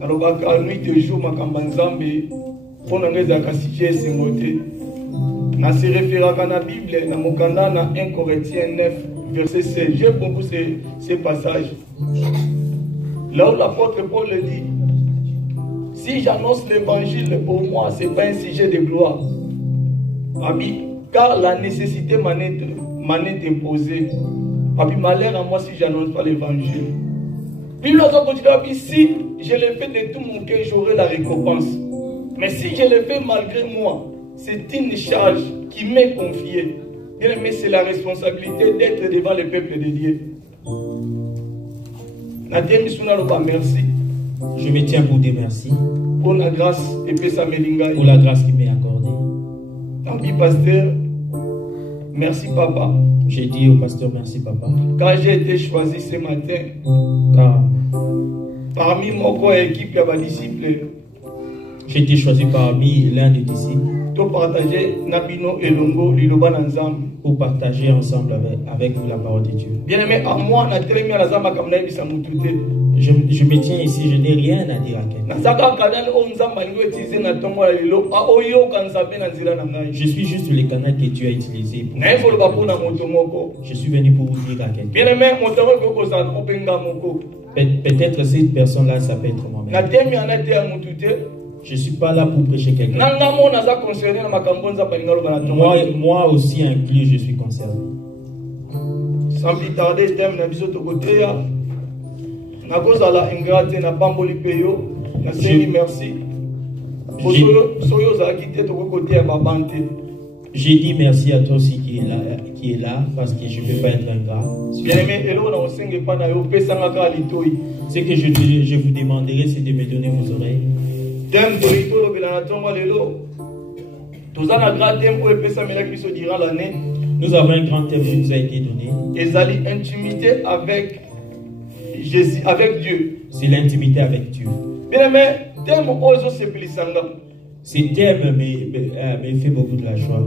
Alors, à nuit de jour, ma cambanzambe, pour nous aider à cacher ces mots. Na se réfère à la Bible, dans mon canal, dans 1 Corinthiens 9, verset 16. J'aime beaucoup ces passages. Là où l'apôtre Paul le dit, si j'annonce l'évangile, pour moi, ce n'est pas un sujet de gloire. Car la nécessité m'en est imposée. Malheur à moi si j'annonce pas l'évangile. Puis l'autre continue, si je le fais de tout mon cœur, j'aurai la récompense. Mais si je le fais malgré moi, c'est une charge qui m'est confiée. Mais c'est la responsabilité d'être devant le peuple de Dieu. Merci. Je me tiens pour dire merci. Pour la grâce et pour la grâce qui m'est accordée. Tant pis, pasteur. Merci, papa. J'ai dit au pasteur merci, papa. Quand j'ai été choisi ce matin, car parmi mon équipe, il y a des disciples. J'ai été choisi parmi l'un des disciples. Pour partager ensemble avec vous la parole de Dieu. Bien aimé, à moi, je me tiens ici, je n'ai rien à dire à quelqu'un. Je suis juste le canal que Dieu a utilisé pour je suis venu pour vous dire à quelqu'un. Peut-être cette personne-là, ça peut être moi-même. Je ne suis pas là pour prêcher quelqu'un. Moi aussi inclus, je suis concerné. Sans plus tarder, thème na biso côté na cause la ingrate na pamboli peyo na seni merci. J'ai dit merci à toi aussi qui est là parce que je ne peux pas être ingrat. Ce que je vous demanderai, c'est de me donner vos oreilles. Nous avons un grand thème qui nous a été donné. Intimité avec Jésus, avec Dieu. C'est l'intimité avec Dieu. Bien aimé, thème ce thème me fait beaucoup de la joie.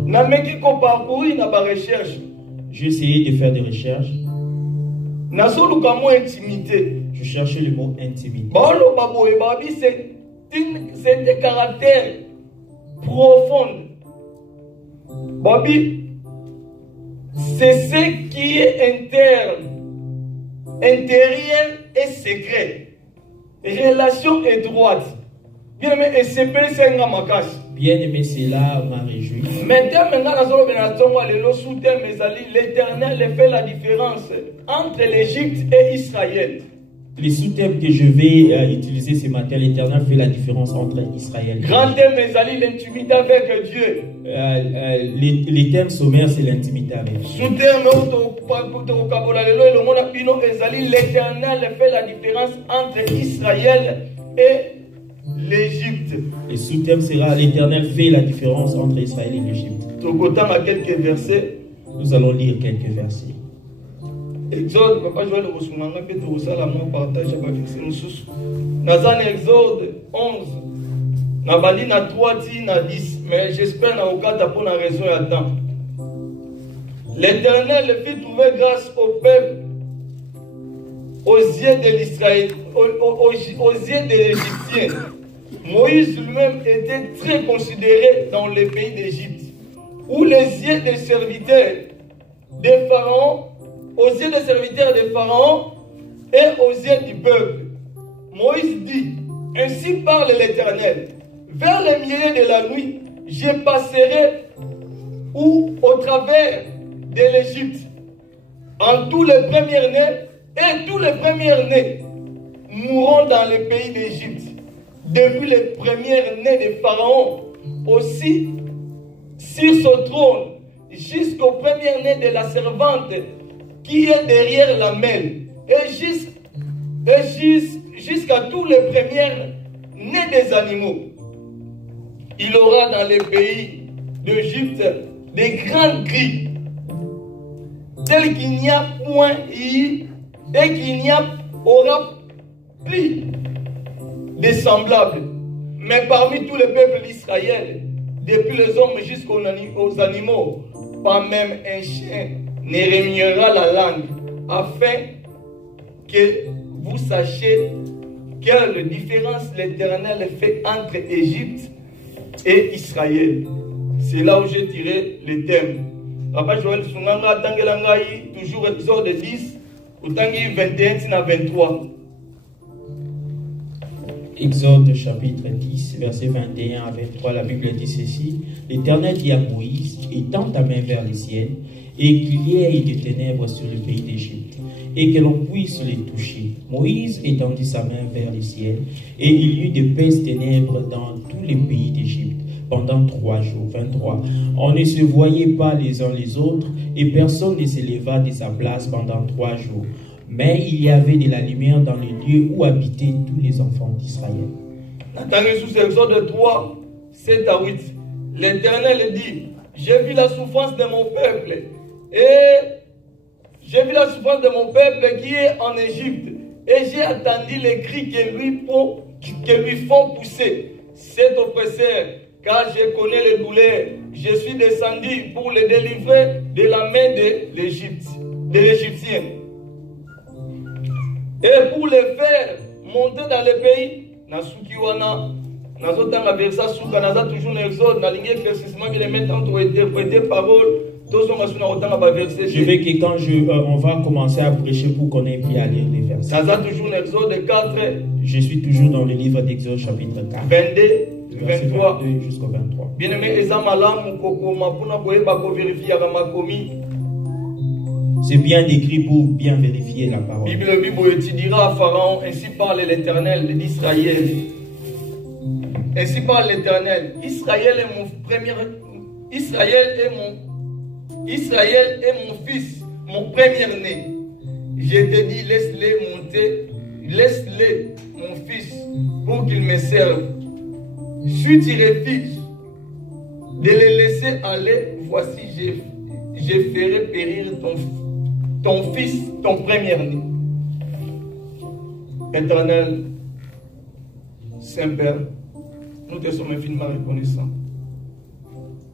J'ai essayé de faire des recherches. Je cherchais le mot intimité. C'est des caractères profonds. Bobby, c'est ce qui est intérieur et secret. Relation étroite. Bien aimé, et c'est bien aimé, cela m'a réjoui. Maintenant, l'Éternel fait la différence entre l'Égypte et Israël. Les sous-thèmes que je vais utiliser ce matin, l'Éternel fait la différence entre Israël. Grand thème, l'intimité avec Dieu. Les thèmes sommaires, c'est l'intimité avec Dieu. Sous-thème, l'Éternel fait la différence entre Israël et l'Égypte. Le sous-thème sera l'Éternel fait la différence entre Israël et l'Égypte. Quelques versets. Nous allons lire quelques versets. Exode, papa, je vais le ressoumana, que tu as la main partage avec nous. Nazan Exode 11. Nabali na 3 na 10. Mais j'espère na okata pour la raison à temps. L'Éternel fit trouver grâce au peuple aux yeux de l'Israël, aux yeux de l'Égyptien. Moïse lui-même était très considéré dans le pays d'Égypte, où les yeux des serviteurs de Pharaon, aux yeux des serviteurs de Pharaon et aux yeux du peuple. Moïse dit, ainsi parle l'Éternel, vers le milieu de la nuit, je passerai ou au travers de l'Égypte, en tous les premiers-nés, et tous les premiers-nés mourront dans le pays d'Égypte, depuis les premiers-nés de Pharaon, aussi sur son trône, jusqu'au premier-né de la servante qui est derrière la mêle, et jusqu'à tous les premiers-nés des animaux. Il aura dans les pays d'Égypte des grands cris, tels qu'il n'y a point eu et qu'il n'y aura plus de semblables. Mais parmi tous les peuples d'Israël, depuis les hommes jusqu'aux animaux, pas même un chien ne remuera la langue, afin que vous sachiez quelle différence l'Éternel fait entre Égypte et Israël. C'est là où j'ai tiré le thème. Papa Joël Sunganga Tangelangai, toujours Exode 10, ou Tangi 21 à 23. Exode chapitre 10, verset 21 à 23, la Bible dit ceci. L'Éternel dit à Moïse, étends ta main vers les ciels, et qu'il y ait des ténèbres sur le pays d'Égypte, et que l'on puisse les toucher. Moïse étendit sa main vers les ciels, et il y eut d'épaisses ténèbres dans tous les pays d'Égypte, pendant 3 jours. 23. On ne se voyait pas les uns les autres, et personne ne se leva de sa place pendant 3 jours. Mais il y avait de la lumière dans les lieux où habitaient tous les enfants d'Israël. Attendez sous Exode 3, 7 à 8. L'Éternel dit, j'ai vu la souffrance de mon peuple, et j'ai vu la souffrance de mon peuple qui est en Égypte, et j'ai attendu les cris que lui font pousser cet oppresseur, car je connais les douleurs. Je suis descendu pour le délivrer de la main de l'Égyptien. Et pour les faire monter dans le pays, Nasukiwana, Nazotanga versa Souka, Naza toujours n'exode, Nalingue éclaircissement qui les met entre interpréter parole. Je veux que quand on va commencer à prêcher pour qu'on ait pu aller les versets. Naza toujours n'exode 4. Je suis toujours dans le livre d'Exode chapitre 4. 22, 23 jusqu'au 23. Bien aimé, Ezamalam, Kokoma, Puna Koeba, vérifier à Ramakomi. C'est bien décrit pour bien vérifier la parole. Bible, tu diras à Pharaon, ainsi parle l'Éternel d'Israël. Ainsi parle l'Éternel. Israël est mon fils, mon premier-né. Je te dis, laisse-les monter, laisse-les, mon fils, pour qu'ils me servent. Si tu refuses de les laisser aller, voici, je ferai périr ton fils, ton premier-né. Éternel, Saint-Père, nous te sommes infiniment reconnaissants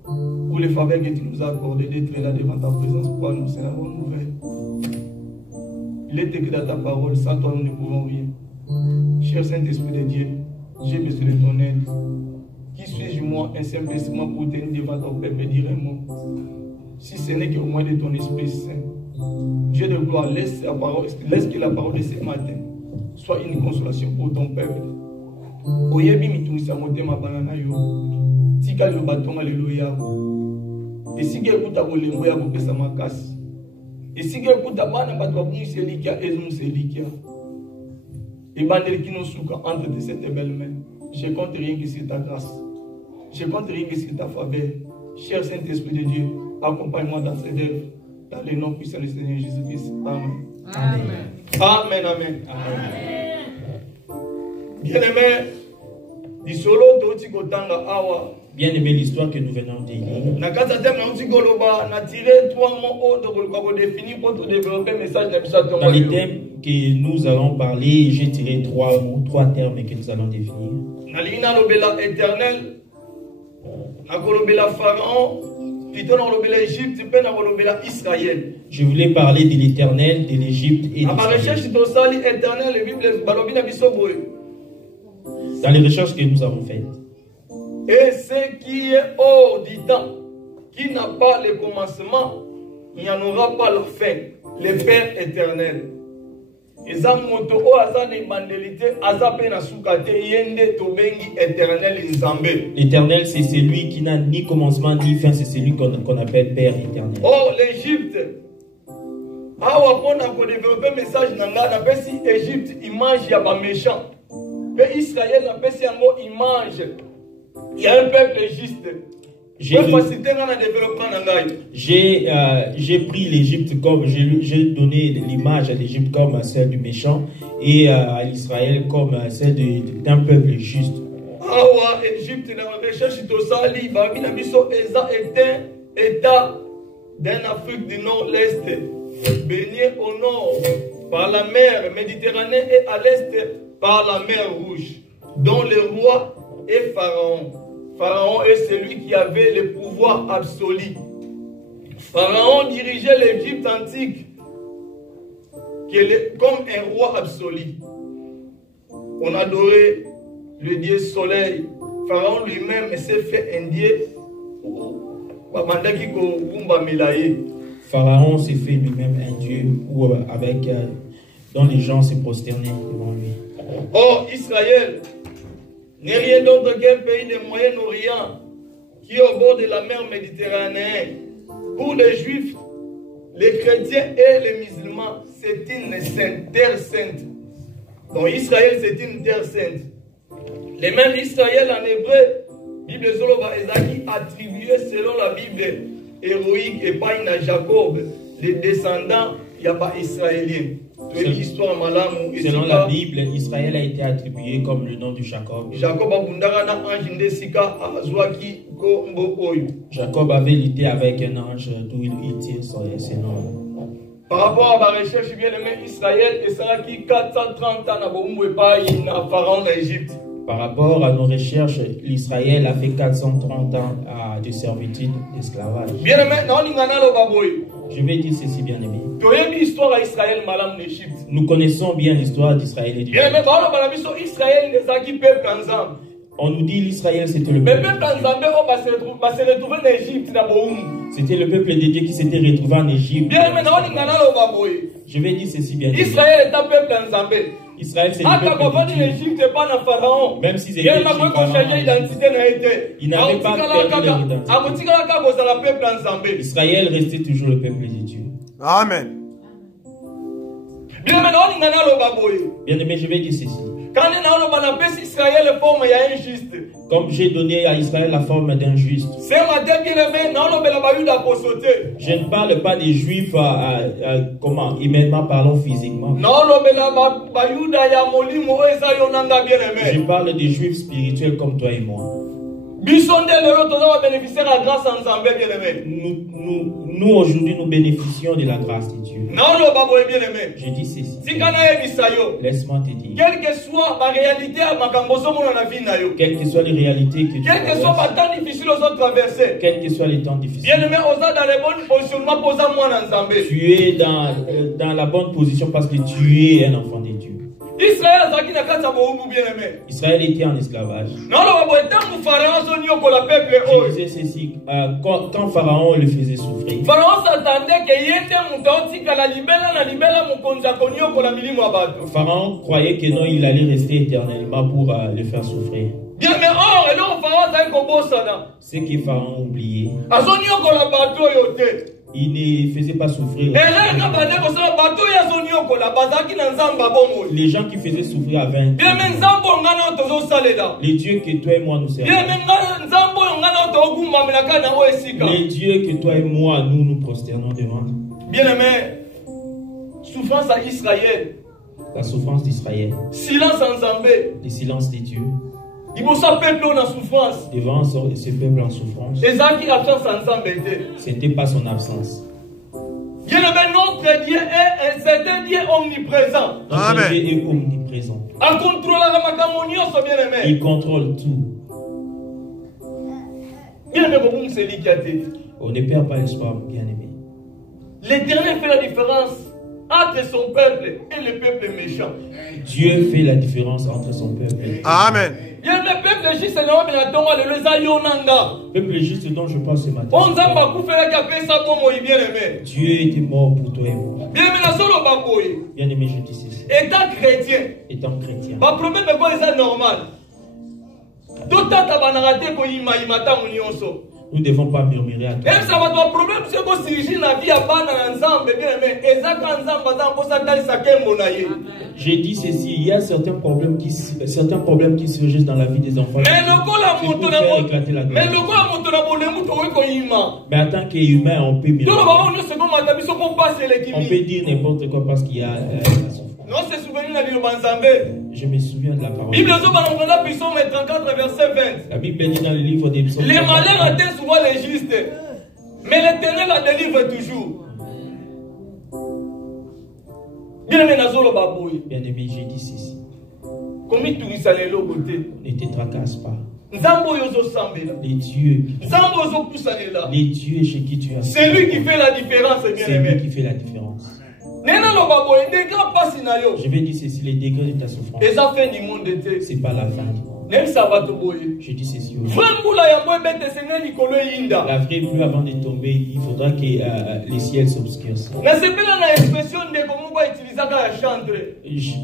pour les faveurs que tu nous as accordées d'être là devant ta présence pour annoncer la bonne nouvelle. Il est écrit dans ta parole, sans toi nous ne pouvons rien. Cher Saint-Esprit de Dieu, j'ai besoin de ton aide. Qui suis-je moi, un simple instrument pour tenir devant ton peuple et dire un mot? Si ce n'est qu'au moins de ton Esprit Saint. Dieu de gloire, laisse que la parole de ce matin soit une consolation pour ton peuple. Oyebi mitumisa motema banana yo. Tika le bâton alléluia. Et si que écoute à bolembo ya kopesa makasi. Et si que écoute à bana bato babu selikia ezum selikia. Et bandel qui nous souka entre de cette belle main. Je compte rien que sur ta grâce. Je compte rien que sur ta faveur. Cher Saint-Esprit de Dieu, accompagne-moi dans cette œuvre. Dans le nom puissant du Seigneur Jésus-Christ. Amen. Amen. Amen. Amen. Bien-aimé, bien aimé l'histoire que nous venons de lire. Dans les thèmes que nous allons parler, j'ai tiré 3 mots, 3 termes que nous allons définir. Éternel, Pharaon, je voulais parler de l'Éternel, de l'Égypte et dans les recherches que nous avons faites. Et ce qui est hors du temps, qui n'a pas le commencement, il n'y en aura pas la fin. Le Père éternel. L'éternel, c'est celui qui n'a ni commencement ni fin, c'est celui qu'on appelle Père éternel. Or, l'Égypte, pour développer un message, Égypte, image, il y a pas méchant. Mais Israël, image. Il y a un peuple juste. J'ai pris l'Égypte comme, j'ai donné l'image à l'Égypte comme celle du méchant et à l'Israël comme celle d'un peuple juste. Égypte, dans la recherche État d'un Afrique du Nord, l'Est, baigné au nord par la mer Méditerranée et à l'Est par la mer Rouge, dont le roi est Pharaon. Pharaon est celui qui avait le pouvoir absolu. Pharaon dirigeait l'Égypte antique comme un roi absolu. on adorait le dieu soleil. Pharaon lui-même s'est fait un dieu. Pharaon s'est fait lui-même un dieu dont les gens se prosternaient devant lui. Or, Israël n'est rien d'autre qu'un pays du Moyen-Orient qui est au bord de la mer Méditerranée. Pour les Juifs, les chrétiens et les musulmans, c'est une terre sainte. Donc Israël, c'est une terre sainte. Les mêmes Israël en hébreu, Bible Zoloba Ezaki attribué selon la Bible héroïque et pas à Jacob, les descendants, il n'y a pas Israéliens. Selon la Bible, Israël a été attribué comme le nom de Jacob. Jacob avait lutté avec un ange d'où il tire ses noms. Par rapport à ma recherche, bien aimé, Israël et Saraki 430 ans à Pharaon d'Égypte. Par rapport à nos recherches, l'Israël a fait 430 ans de servitude, d'esclavage. Bien aimé, je vais dire ceci, bien aimé. Nous connaissons bien l'histoire d'Israël et d'Égypte. On nous dit l'Israël c'était le peuple. C'était le peuple de Dieu qui s'était retrouvé en Égypte. Je vais dire ceci, bien aimé. Israël est un peuple en Zambé. Israël c'est le peuple de Dieu. Même s'ils étaient ils n'avaient pas perdu leur identité. Israël restait toujours le peuple de Dieu. Amen. Bien aimé, je vais dire ceci. Comme j'ai donné à Israël la forme d'un juste. Je ne parle pas des juifs, humainement parlant, physiquement. Je parle des juifs spirituels comme toi et moi. Nous aujourd'hui, nous bénéficions de la grâce de Dieu. Je dis ceci. Laisse-moi te dire. Quelle que soit la réalité, quelles que soient les réalités que tu quel que soit le temps difficile aux traverser, quels que soient les temps difficiles, tu es dans la bonne position parce que tu es un enfant de Dieu. Israël était en esclavage. Je disais ceci, quand Pharaon le faisait souffrir, Pharaon croyait que non, il allait rester éternellement pour le faire souffrir. Ce que Pharaon oubliait, il ne faisait pas souffrir. Les gens qui faisaient souffrir à 20. Les dieux que toi et moi nous servons. Les dieux que toi et moi nous prosternons devant. Bien aimé, souffrance à Israël. La souffrance d'Israël. Silence en Zambé. Le silence des dieux. Devant ce peuple en souffrance. Ce n'était pas son absence. Bien aimé, notre Dieu est un Dieu omniprésent. Notre Dieu est omniprésent. Il contrôle tout. Bien aimé, on ne perd pas l'espoir, bien aimé. L'Éternel fait la différence entre son peuple et le peuple méchant. Dieu fait la différence entre son peuple. Amen. Le peuple juste le peuple juste dont je parle ce matin. Dieu était mort pour toi et moi. Bien aimé, je dis ceci. Étant chrétien. Ma problème est quoi, c'est normal. Nous ne devons pas murmurer à toi. J'ai dit ceci, il y a certains problèmes qui surgissent dans la vie des enfants. Mais en tant qu'humain, on peut murmurer. On peut dire n'importe quoi parce qu'il y a non, c'est souvenir de je me souviens de la parole. Bible 34, verset 20. La Bible dit dans le livre des psaumes. Les malheurs atteignent souvent les justes, mais l'Éternel la délivre toujours. Bien aimé, j'ai dit ceci. Ne te tracasse pas. Les dieux chez qui tu as. C'est lui qui fait la différence, bien aimé. C'est lui qui fait la différence. Je vais dire ceci, les degrés de ta souffrance. C'est pas la fin. Je dis ceci aussi. La vraie pluie avant de tomber, il faudra que les ciels s'obscurcissent.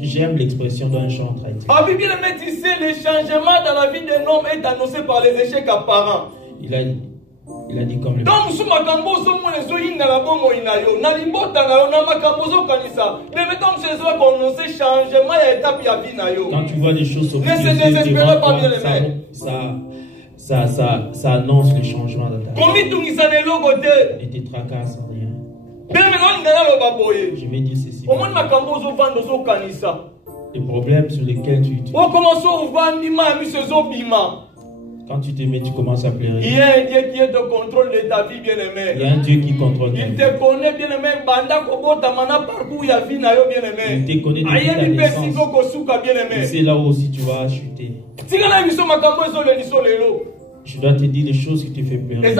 J'aime l'expression d'un chantre. Le changement dans la vie d'un homme est annoncé par les échecs apparents. Il a dit comme le... Quand tu vois des choses s'obscurcir devant toi, ça annonce le changement dans ta vie. Ne te tracasse en rien. Je vais dire ceci. Les problèmes sur lesquels tu... Quand tu te mets, tu commences à pleurer. Il y a un Dieu qui est au contrôle de ta vie, bien-aimé. Il y a un Dieu qui contrôle ta vie. Il te connaît, bien-aimé. Il te connaît depuis ta naissance. Il sait là où aussi tu vas chuter. Je dois te dire des choses qui te font pleurer.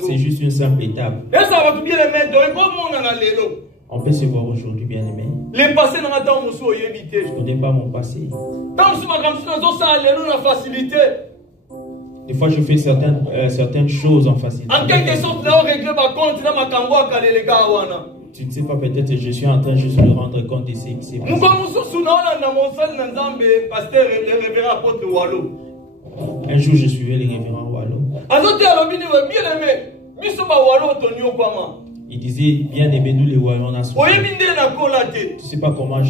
C'est juste une simple étape. On peut se voir aujourd'hui, bien-aimé. Le passé n'a pas évité. Je ne connais pas mon passé. Des fois, je fais certaines choses en facilité. En quelque sorte, tu ne sais pas, peut-être je suis en train juste de rendre compte de ce qui s'est passé. Un jour, je suivais le révérend Wallo. Il disait, bien aimé, nous les Wallons, on a souffert. Tu ne sais pas comment je...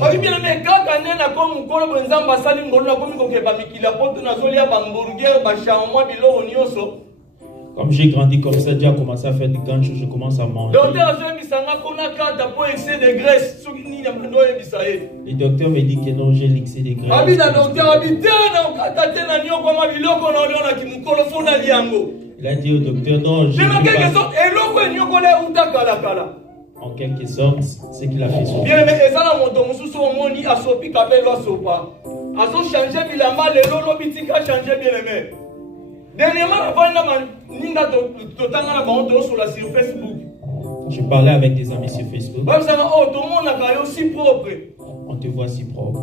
Comme j'ai grandi comme ça, Dieu a commencé à faire des grandes choses, je commence à manger. Le docteur me dit que non, j'ai l'excès de graisse. Il a dit au docteur, non, je en quelque sorte, c'est qu'il a fait ça. Je parlais avec des amis sur Facebook. On te voit si propre.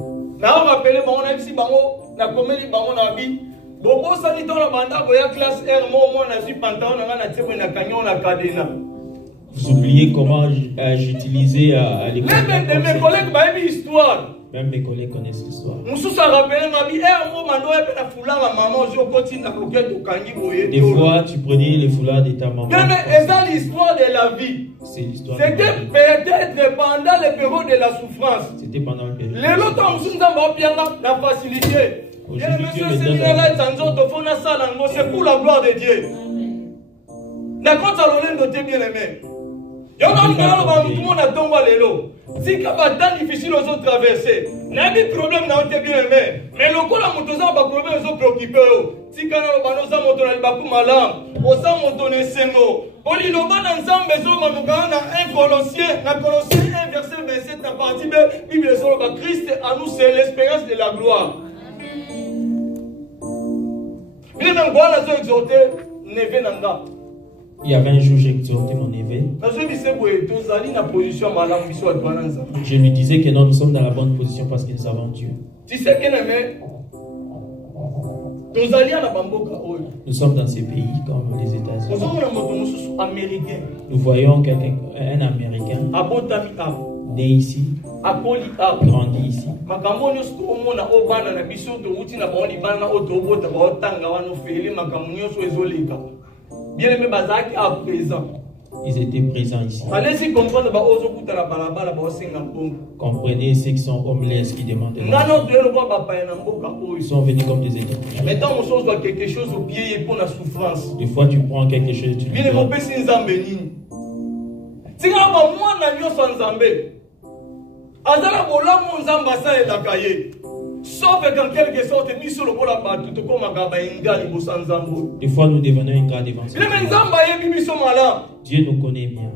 Vous oubliez comment j'utilisais l'école. Même mes collègues connaissent l'histoire. Des fois, tu prenais les foulards de ta maman. C'est l'histoire de la vie. C'est l'histoire. C'était peut-être pendant les périodes de la souffrance. C'était pendant le période. La facilité. C'est pour la gloire de Dieu. D'accord, ça l'on est bien aimé. Tout le monde a tombé. Si il y a tant difficile aux autres traverser, il y a des problèmes dans bien aimé. Mais le coup, la moto, ça va problème aux autres préoccupés. Si il y a des moto, il y a des malades. Au sang, moto, il y a des sengo. On dit, le bon ensemble, un Colossiens 1, verset 27, la partie B, Bible, Christ à nous, c'est l'espérance de la gloire. Il y avait un jour, j'ai exhorté mon évêque. Je lui disais que non, nous sommes dans la bonne position parce que nous avons Dieu. Nous sommes dans ces pays comme les États-Unis. Nous voyons un Américain né ici, grandi ici. Ils étaient présents ici. Comprenez ceux qui sont homeless qui demandent. Ils sont venus comme des étrangers. Des fois, tu prends quelque chose et tu lui donnes. Sauf qu'en quelque sorte, des fois, nous devenons un cas devant ça. Dieu nous connaît bien.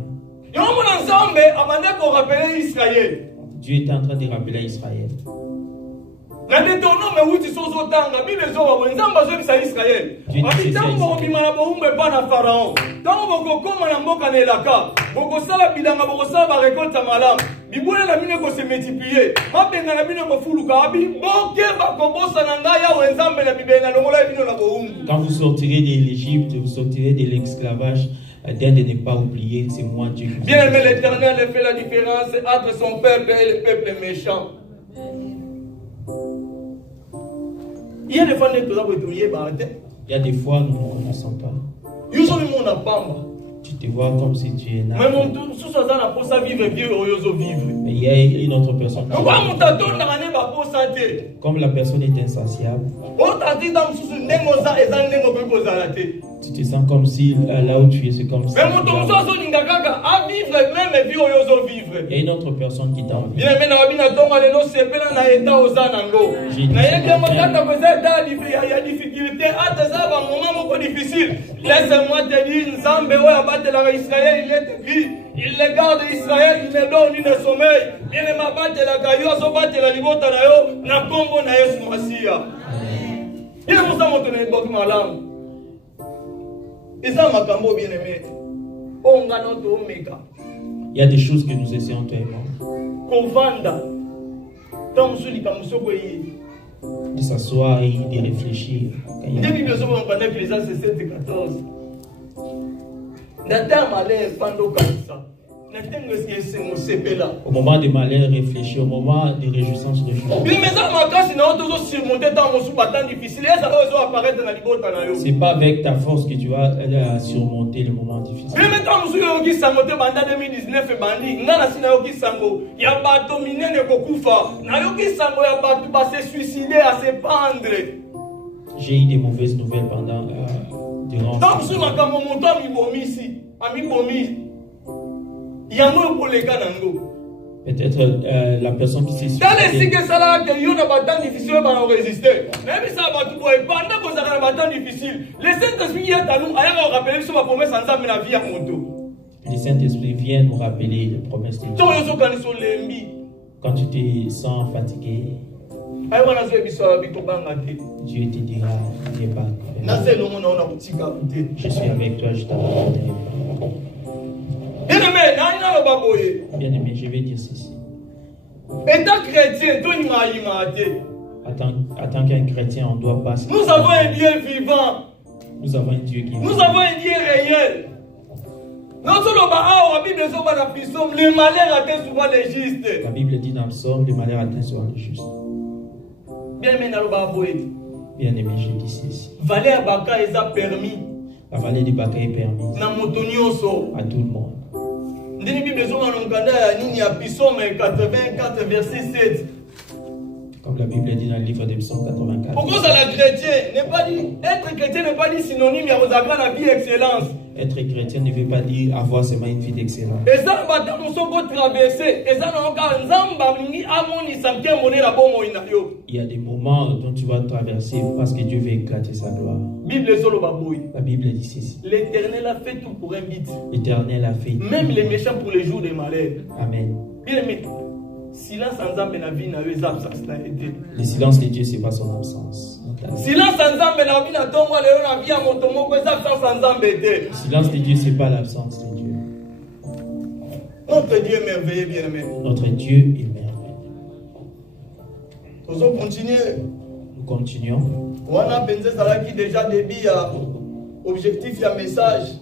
Dieu est en train de rappeler à Israël. Dans Deutéronome nzambe wuti sozo tanga Bible zo wa nzambe zo bisa Israël abi tango bimala boumbe pa na pharaon tango boko koma na mboka na elaka boko sala bilanga boko sala ba récolte malamu bibule na bino ko se multiplier mabenga na bino ko fuluka abi boke ba kobosa na ngaya wa nzambe na bibenga longola bino na boumbu. Quand vous sortirez de l'Égypte, vous sortirez de l'esclavage, de ne pas oublier, c'est moi Dieu. Bien aimé, l'Éternel fait la différence entre son peuple et le peuple méchant. Il y a des fois, nous ne connaissons pas. Tu te vois comme si tu es nain. Mais il y a une autre personne. Comme la personne est insatiable. Tu te sens comme si là où tu es, c'est comme si. Il y a une autre personne qui t'a envie. Laisse-moi te dire, Nzambe oya batela Israël, il est écrit, il les garde Israël, il ne donne ni ne sommeil. Il ne m'a batela kayo, so batela libota na yo, na kombo na Yesu Masiya. Il est comme ça mon tonne bok malam. Isa makambo bien aimé. Onga no to omeka. Il y a des choses que nous essayons toi et moi. Kovanda. Tamsuli kamusoko yi. De s'asseoir et de réfléchir. Au moment de malheur, réfléchir. Au moment de réjouissance, c'est pas avec ta force que tu vas surmonter le moment difficile. J'ai eu des mauvaises nouvelles pendant durant. Peut-être la personne qui s'est suicidée. Le Saint-Esprit vient nous rappeler les promesses de Dieu. Quand tu te sens fatigué, Dieu te dira, n'aie pas. Je suis avec toi, je t'abandonnerai pas. Bien-aimé, je vais dire ceci. En tant qu'un chrétien, on ne doit pas. Nous avons un Dieu vivant. Nous avons un Dieu qui vit. Nous avons un Dieu réel. Le malheur atteint souvent les justes. La Bible dit dans le psaume, le malheur atteint souvent les justes. Bien-aimé, je dis ceci. La vallée de Baka est permise à tout le monde. Comme la Bible dit dans le livre de Psaume 84. Pourquoi ça la chrétien n'est pas dit, être chrétien n'est pas dit synonyme à la vie excellence. Être chrétien ne veut pas dire avoir seulement une vie d'excellence. Il y a des moments dont tu vas traverser parce que Dieu veut éclater sa gloire. La Bible dit ceci. L'Éternel a fait tout pour un but. L'Éternel a fait tout. Même les méchants pour les jours des malheurs. Amen. Silence ensemble na vie na yo absence na été. Le silence de Dieu, c'est pas son absence. Silence ensemble na vie na tongo lelo na vie moto moko absence ensemble été. Le silence de Dieu, c'est pas l'absence de Dieu. Notre Dieu est merveilleux, bien-aimé. Notre Dieu est merveilleux. Nous allons continuer. Nous continuons. On a pensé ça qui déjà débit à objectif et message.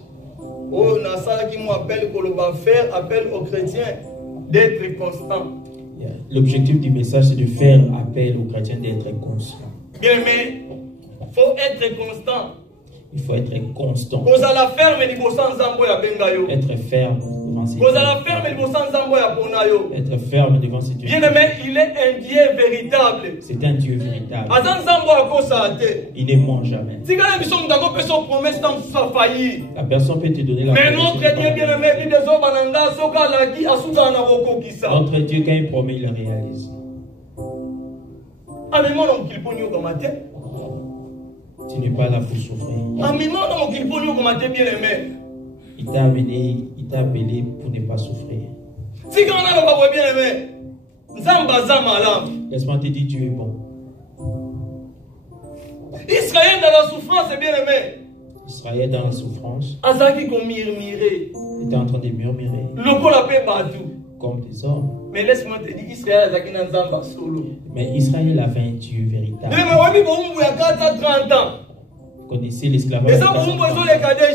Oh, na ça qui m'appelle que l'on va faire appel aux chrétiens d'être constants. L'objectif du message, c'est de faire appel aux chrétiens d'être constants. Bien, mais il faut être constant. Il faut être constant. Être ferme devant ses dieux. Être ferme devant ses dieux. Bien aimé, il est un Dieu véritable. C'est un Dieu véritable. Il ne ment jamais. La personne peut te donner la mais notre Dieu, bien aimé, notre Dieu, quand il promet, il le réalise. Tu n'es pas là pour souffrir. Il t'a amené, il t'a appelé pour ne pas souffrir. Laisse-moi te dire, Dieu est bon. Israël dans la souffrance, bien aimé. Israël dans la souffrance Azaki qu'on murmurait. était en train de murmurer Le col a fait Badou. comme des hommes. Mais laisse-moi te dire, Israël Azaki dans Zamba solo. Mais Israël avait un Dieu véritable. Mais oui, bon, il y a 30 ans. Vous connaissez l'esclavage. Mais ça, on voit de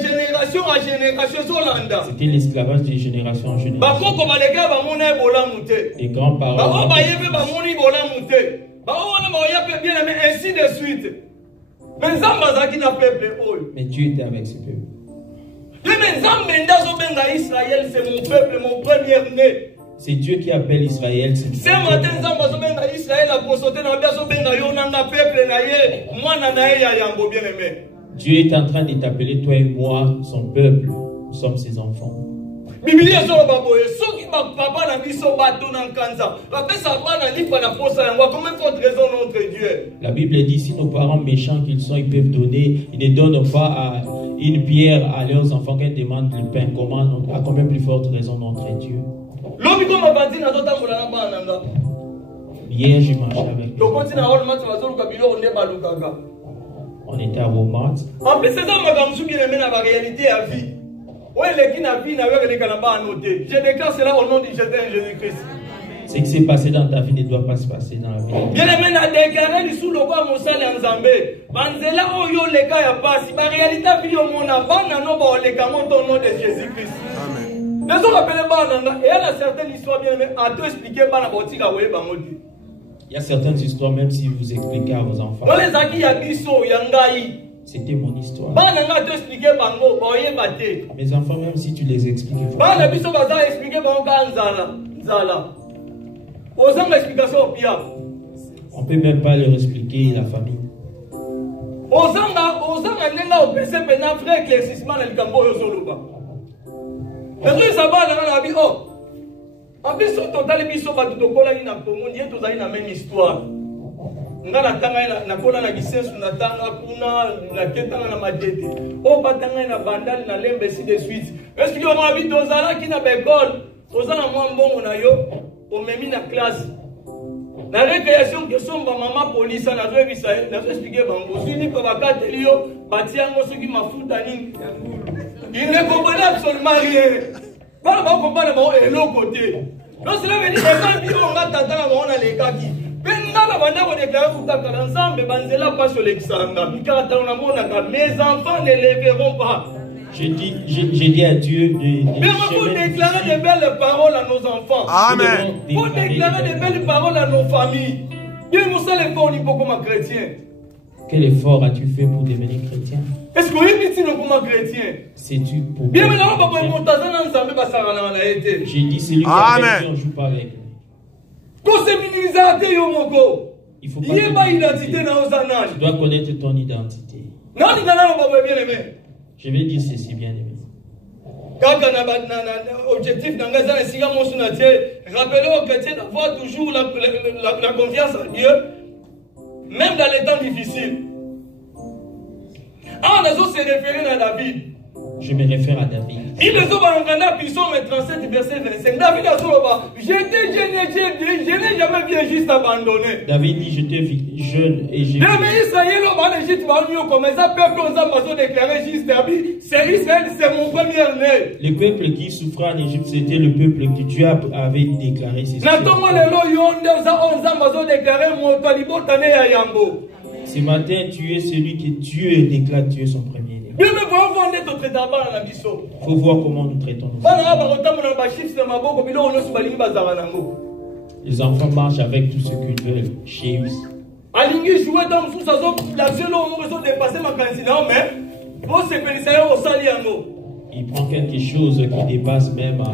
génération en génération sur l'Anda. C'était l'esclavage de génération en génération. Bakoko balega ba mona bola mouté. Les grands-parents. Ba ba yebe ba moni bola mouté. Ba ona ba yape bien mais ainsi de suite. Mais Zamba Zaki na peuple ol. Mais Dieu était avec ce peuple. Mais Zamba ndazo benga Israël, c'est mon peuple, mon premier-né. C'est Dieu qui appelle Israël. Ce matin, Zamba benga Israël a consulté na biaso benga yo nanga peuple na ye, mwana na ye ya yambo bien aimé. Dieu est en train de t'appeler, toi et moi, son peuple. Nous sommes ses enfants. Biblia so baboye soki ba papa na biso bato na kanza. Ba pesa bana lipa na posa yango comment faut raison notre Dieu. La Bible dit si nos parents méchants qu'ils sont, ils peuvent donner, ils ne donnent pas à une pierre à leurs enfants qu'ils demandent le pain. Comment, à combien plus forte raison notre Dieu. Lobi comme bandi na tota mulana bana nga. Hier, je marchais avec To continue à mat bazolu ka bilo ne balukaka. on était à Walmart. En plus c'est ça makamsu bien aimé na la réalité à vie. Ouais les qui na vie na avec les kanaba annoté. Je déclare cela au nom de Jésus-Christ. Ce qui s'est passé dans ta vie ne doit pas se passer dans la vie. Bien aimé na déclaré sous le roi Mosale Nzambe. Banzela oyo le ka ya pasi. Ba réalité vie au mona bana no ba le kamon au nom de Jésus-Christ. Amen. Les autres appellent bana et elle a certaines histoires bien aimé à te expliquer bana botika we bangodi. Il y a certaines histoires, même si vous expliquez à vos enfants. C'était mon histoire. Mes enfants, même si tu les expliques, il faut on ne peut même pas leur expliquer la famille. En plus, total biso ba tutokola ni na Congo ndiye tozali na même histoire. Ngana tanga na kola na gisensu na tanga kuna na ketanga na madete. O batanga na bandali na lembe si de suite. Est-ce que on a vu tozala ki na bekol? Tozala mwa mbongo na yo, o memi na classe. Na récréation que somba maman police na zo bisa na zo expliquer bango. Sini ko bakateli yo, batiango soki mafuta nini. Il ne comprenait absolument rien. Pas va comprendre bon et l'autre côté. Non cela veut dire que quand on a tata on a les kaki. Pendant la bande on déclare pour ta ensemble banzela pas sur l'exanga. Mikata on a mon mes enfants ne les verront pas. J'ai dit à Dieu mais il faut déclarer de belles paroles à nos enfants. Amen. Il faut déclarer de belles paroles à nos familles. Dieu nous a les forts niveau comme chrétien. Quel effort as-tu fait pour devenir chrétien? Est-ce qu'on est petit comme chrétien? C'est-tu pour bien maintenant papa montazana nzambe basarana na été. J'ai dit celui qui a fait on joue pas avec. Quand c'est minimisé yo moko. Il faut pas. Identité na ozana. Tu dois connaître ton identité. Non, ni dana papa bien aimé. Je vais dire ceci bien aimé. Kaka na objectif dans ngaza na singa mosu na tie. Rappelez aux chrétiens d'avoir toujours la confiance en Dieu. Même dans les temps difficiles. Ah, on a se référer à David. Je me réfère à David. Il est au Psaume 37, verset 25. David a dit, je n'ai jamais vu un juste abandonné. David dit, j'étais jeune et j'ai... Mais Israël, en Égypte, comme ça, peuple, on a déclaré juste David. C'est Israël, c'est mon premier-né. Le peuple qui souffrait en Égypte, c'était le peuple que Dieu avait déclaré. Ce matin, tu es celui que Dieu déclare, tu es son premier-né. Il faut voir comment nous traitons nos enfants. Les enfants marchent avec tout ce qu'ils veulent chez eux. Il prend quelque chose qui dépasse même à...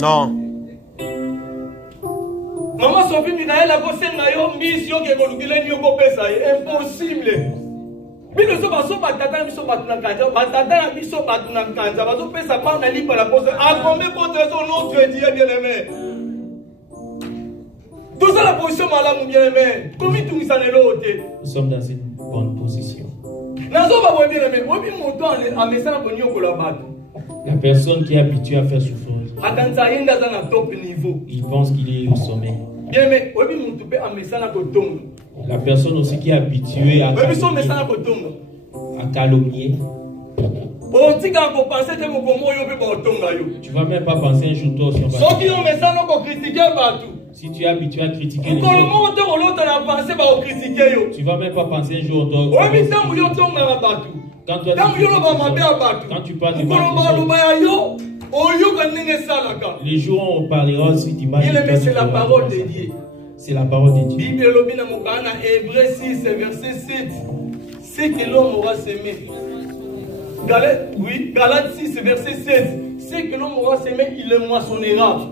Non. Maman Sophie Mikaël a bossé na yo mission ke kolukile ni ko pesa impossible. Bino so baso batata biso batuna kanja batata biso batuna kanja baso pesa pa na lipa la pose a combien contre son notre Dieu bien-aimé. Tout ça la position malamu bien-aimé. Comment tout ça ne l'autre. Nous sommes dans une bonne position. La personne qui est habituée à faire souffrir, il pense qu'il est au sommet. La personne aussi qui est habituée à calomnier. Tu vas même pas penser un jour toi aussi. Si tu es habitué à critiquer les autres, tu vas même pas penser un jour toi. Quand tu parles du mal des autres, les jours où on parlera aussi du mal. C'est la parole de Dieu. C'est la parole de Dieu. Bible Lobina Mokana, Hébreux 6, verset 7. C'est que l'homme aura semé. Galates 6, verset 7. C'est que l'homme aura semé, il le moissonnera.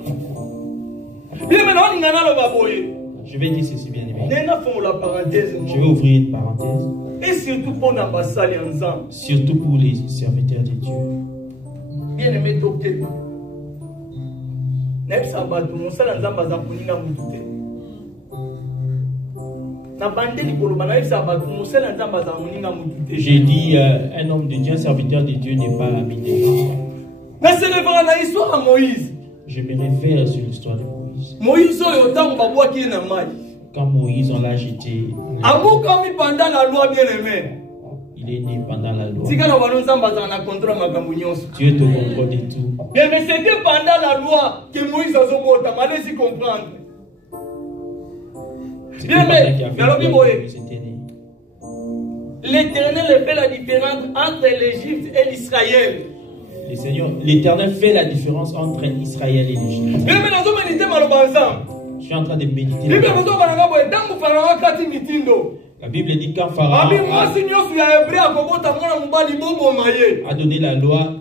Je vais dire ceci, bien aimé. Je vais ouvrir une parenthèse. Et surtout pour surtout pour les serviteurs de Dieu. Bien aimé, j'ai dit un homme de Dieu, un serviteur de Dieu n'est pas ami de Dieu. Je me réfère sur l'histoire de Moïse. Quand Moïse on l'a jeté, il est né pendant la loi. Dieu te contrôle de tout. Mais c'était pendant la loi que Moïse a allez-y comprendre. Bien, mais l'Éternel fait la différence entre l'Égypte et l'Israël. L'Éternel fait la différence entre Israël et l'Égypte. Je suis en train de méditer. La Bible dit quand Pharaon a donné la loi,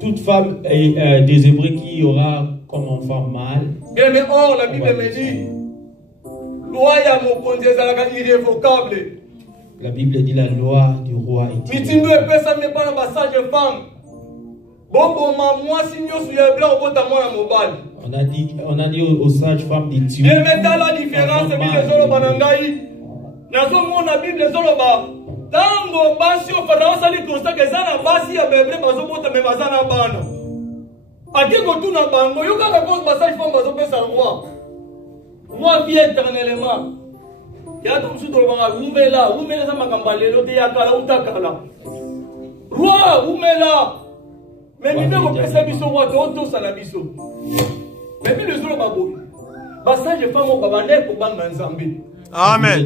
toute femme des Hébreux qui aura comme enfant mâle. Mais or, la Bible me dit, loi irrévocable. La Bible dit la loi du roi est irrévocable. On a dit aux sages femmes de tuer. Mais mettez la différence, la Bible tango basi o Pharaon sali constat que ça na basi ya bébé bazo bota me bazana bana. Ake ko tuna bango yo ka cause passage femme bazo pesa roi. Moi vie éternellement. Ya tom su do banga umela za makamba lelo te yakala utakala. Roi umela. Mais bibe ko pesa biso roi to sala biso. Mais bi le zolo babo. Passage femme o babande ko banga nzambe. Amen.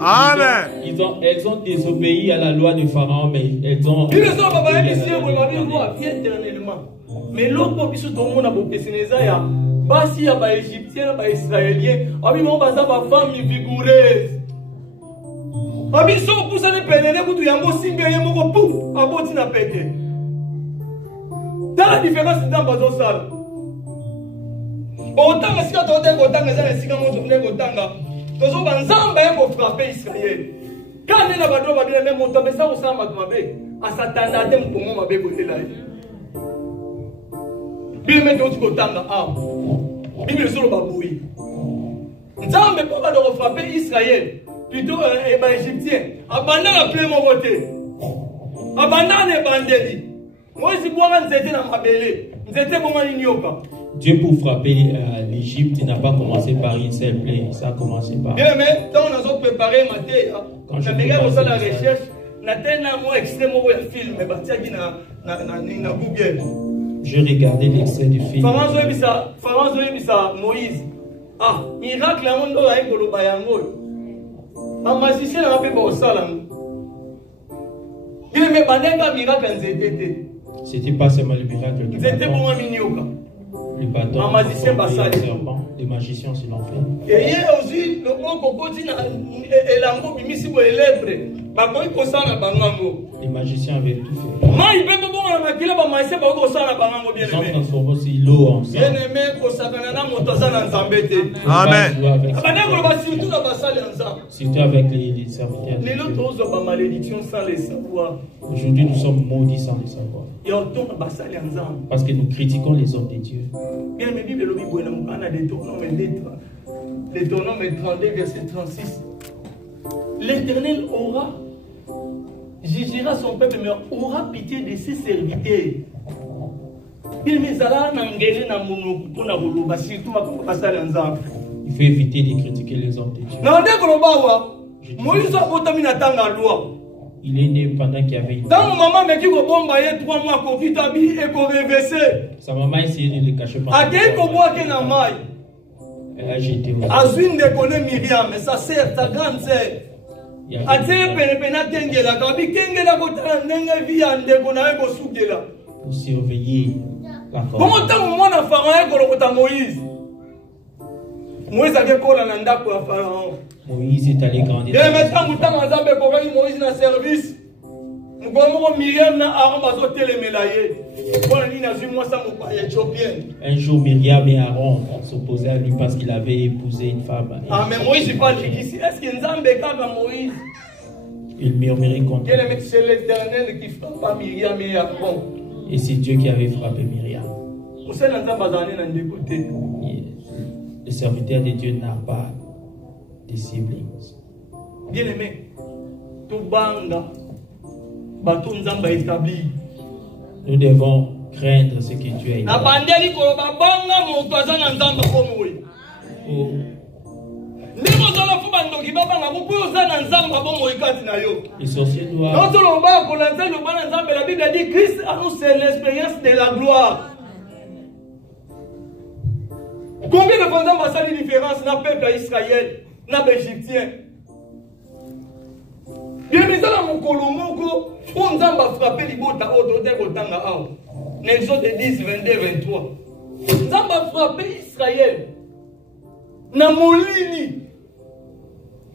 Amen. Elles ont désobéi à la loi de Pharaon, mais elles ont. Mais l'autre qui se tourne à Bokesinezaya, Basi à ba Égyptien, ba Israélien, Abimon Baza ba femme vigoureuse. Abiso poussa les pénérer pour tout yango simbe yamoko pou, aboti na pété. Dans la différence dans Bazo Sal. Autant que si tu as autant que ça, si tu as frapper Israël. Quand il y a des gens qui même montent, mais ça, on s'en va à Satan, pour moi, ma côté là. Bien, mais d'autres côtés, Bible sur le babouille. Nous avons pas de frapper Israël, plutôt les Égyptiens. Abandonne la pleine côté. Abandonne les bandits. Moi, si moi, j'étais dans ma belle, j'étais pour moi, Dieu pour frapper l'Égypte, il n'a pas commencé par une seule plaie, ça a commencé par. Bien, mais quand on a préparé ma tête, quand je regarde la recherche, na extrêmement film, mais na Google. Je regardais l'extrait du film. Pharaon Zoébisa, Moïse. Ah, miracle, la monde a un golo bayango. Un magicien a fait au salam. Bien, mais pendant miracle, c'était pas seulement le miracle du c'était pour moi minioka. Le bâton, les magiciens se l'ont fait. Et hier aussi, le bon cocotti et l'ango bimisi pour les lèvres. Les magiciens avaient tout fait. Ils ont transformé aussi l'eau en sang. Amen. Surtout avec les serviteurs. Aujourd'hui, nous sommes maudits sans le savoir. Parce que nous critiquons les hommes de Dieu. Deutéronome 32, verset 36. L'Éternel jugera son peuple, mais aura pitié de ses serviteurs. Il faut éviter de critiquer les hommes de Dieu. Il est né pendant qu'il y avait une sa maman essayait de le cacher pendant elle a jeté au Miriam, sa sœur, sa grande sœur. Pour surveiller la forme. Moïse est allé grandir. Moïse na service. Un jour, Myriam et Aaron s'opposaient à lui parce qu'il avait épousé une femme. Ah, mais Moïse, il parle ici. Est-ce qu'il a Moïse? Il murmurait contre lui. C'est l'Éternel qui frappa Myriam et Aaron. Et c'est Dieu qui avait frappé Myriam. Le serviteur de Dieu n'a pas de siblings. Bien aimé, tout banga. Nous devons craindre ce que Dieu a établi. Les sorciers doivent. La Bible dit Christ a nous c'est l'expérience de la gloire. Combien de fois nous avons une différence dans le peuple d'Israël, dans l'Égyptien? Bien mais dans mon colomoko, on a frappé les bottes à Otanga. Exode 10, 22, 23. Nous avons frappé Israël. Na molini.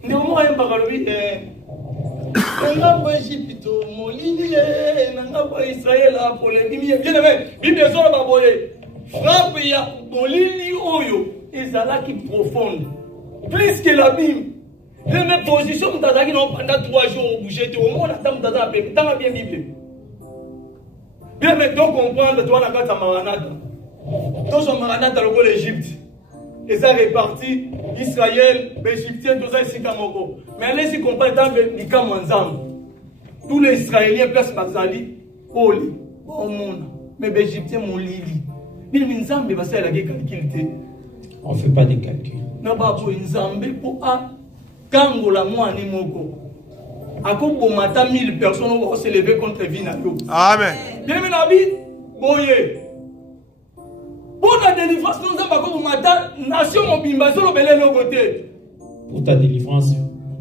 Nous avons un paralobi. Nous avons Égypte, molini, nous avons Israël pour les Bible. Bien aimé, Bible est sur la baboye. Frappe ya molini oyo, ezala qui profonde. Plus que la Bible. Les mêmes positions, pendant 3 jours au bouger, au moins, on a bien Bible. Bien, mais donc comprendre, toi, la carte à Maranatha. Toi, sur Maranatha, le rôle l'Égypte. Et ça réparti, Israël, l'Égyptien, tout ça ici, Kamoko. Mais allez, si comprendre, dans le cas ensemble, tous les Israéliens, place Bazali, Oli, bon monde. Mais l'Égyptien, mon Lili. Bien, mais Nzambe, va faire la calculité. On ne fait pas de calcul. Non, pas pour Nzambe, pour A. Quand la moine moko, à quoi pour matin 1000 personnes vont se lever contre Vinayo. Amen. Bien mais la vie, boye. Pour la délivrance, nous avons pour matin nation mobimba sur le belé côté. Pour ta délivrance,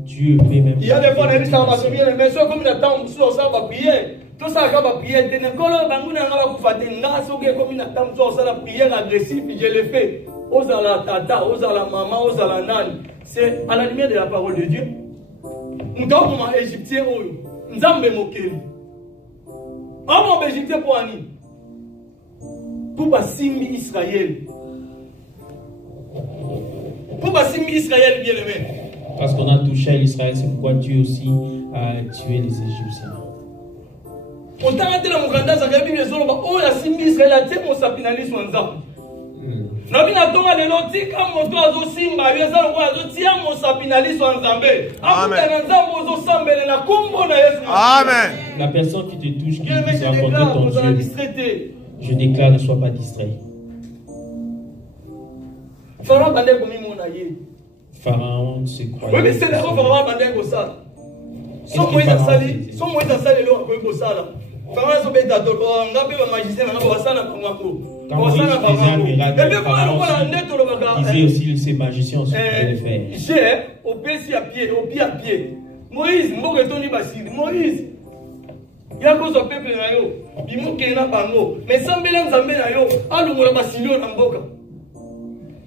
Dieu peut même. Il y a des fois les gens va se bien, mais soit comme il attend sur ça va prier. Tout ça va prier. Tenekolo banguna ngaba kufate ngaso ke comme il attend sur ça la prière agressive, je le fais. Osala tata, osala maman, osala nani. C'est à la lumière de la parole de Dieu. Nous avons un Égyptien, nous avons un Mokeli. Nous avons un Égyptien pour Annie. Pour Bassimbi Israël. Pour Bassimbi Israël, bien aimé. Parce qu'on a touché à l'Israël, c'est pourquoi Dieu aussi a tué les Égyptiens. On t'a raté la Moukanda, ça a été bien sûr, oh, la Simbi Israël a été mon sapinalisme en Zam. Nabina tonga de l'autique, moto azo simba, yeza lo azo tia mo sapinaliso nzambe. Amen. Amen. La personne qui te touche, qui puisse raconter ton Dieu, je déclare, ne sois pas distrait. Pharaon se croyait. Oui, mais c'est l'erreur Pharaon bandé comme ça. Son Moïse a sali le comme ça là. Pharaon a sobé d'adoro, on a fait le magicien, on a fait ça là pour moi. Quand Moïse faisait un miracle, Pharaon disait aussi ses magiciens ce qu'il fallait faire. J'ai au pied à pied. Moïse, Moïse, il y a cause au peuple na yo, bimo kena bango, mais sambela nzambe na yo, alungola basilio na mboka.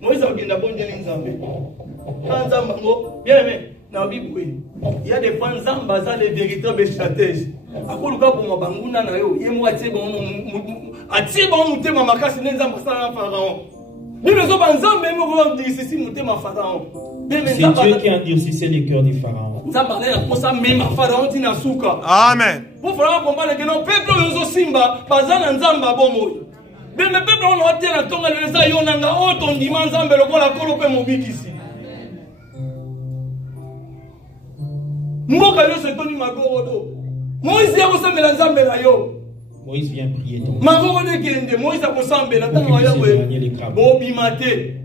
Moïse a okenda bonde nzambe. Nzambe bango, bien aimé, na Bible, il y a des fois nzambe za les véritables stratèges. Akoluka pour mabanguna na yo, yemo atie bon atie bon mutema makasi nzambe sana Pharaon. Bible zo banzambe mo ko ndisi mutema Pharaon. C'est Dieu qui a endurcissé les cœurs du Pharaon. Amen. Pour Pharaon comprendre que nos peuples sont simba, pas un nzamba bomo. Mais mes peuples ont été la tonga les ayonanga auto ndiman nzambe lokola kolope mobiki ici. Mboka yo se toni magorodo. Moïse ya kosambela nzambe na yo. Moïse vient prier ton Magorodo kende Moïse a kosambela tanga ya bobimate.